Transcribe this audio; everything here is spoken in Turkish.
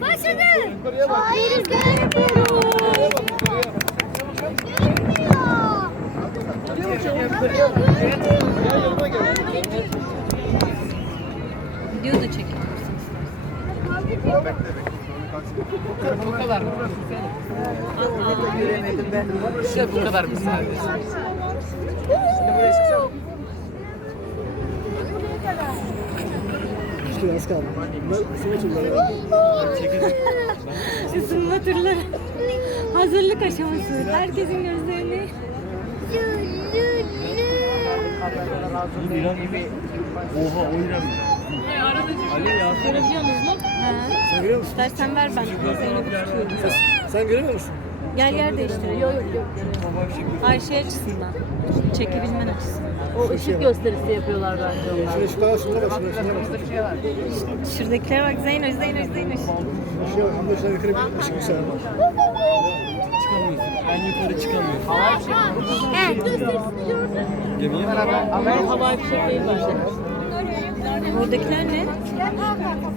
Başladı. Hayır görmüyorum. Görmüyor. Video da çekebilirsin. Bu kadar mı? İşte bu kadar mı sadece? İşte az kaldı. Sıra turları. Isınma turları. Hazırlık aşaması. Herkesin gözlerini. İran gibi. Oha o İran. Ali ya. Görebiliyor musun? Ha. Sen görüyor musun? İstersen ver ben. Sen görüyor musun? Gel yer değiştir. Yok yok yok. Hayır şey açısından. Çekebilmen açısından. O ışık gösterisi yapıyorlar bence onlar. Şuraya bak. Şuraya şunlara bak. Şey var. Şuradakilere bak. Zeynoş, Zeynoş, Zeynoş. Bir şey var. Hamza şuna yukarı bir ışık yüksel. Çıkamıyorsun. Ben yukarı çıkamıyorum. Gemiye Beraber Havai fişek değil bence. Oradakiler ne?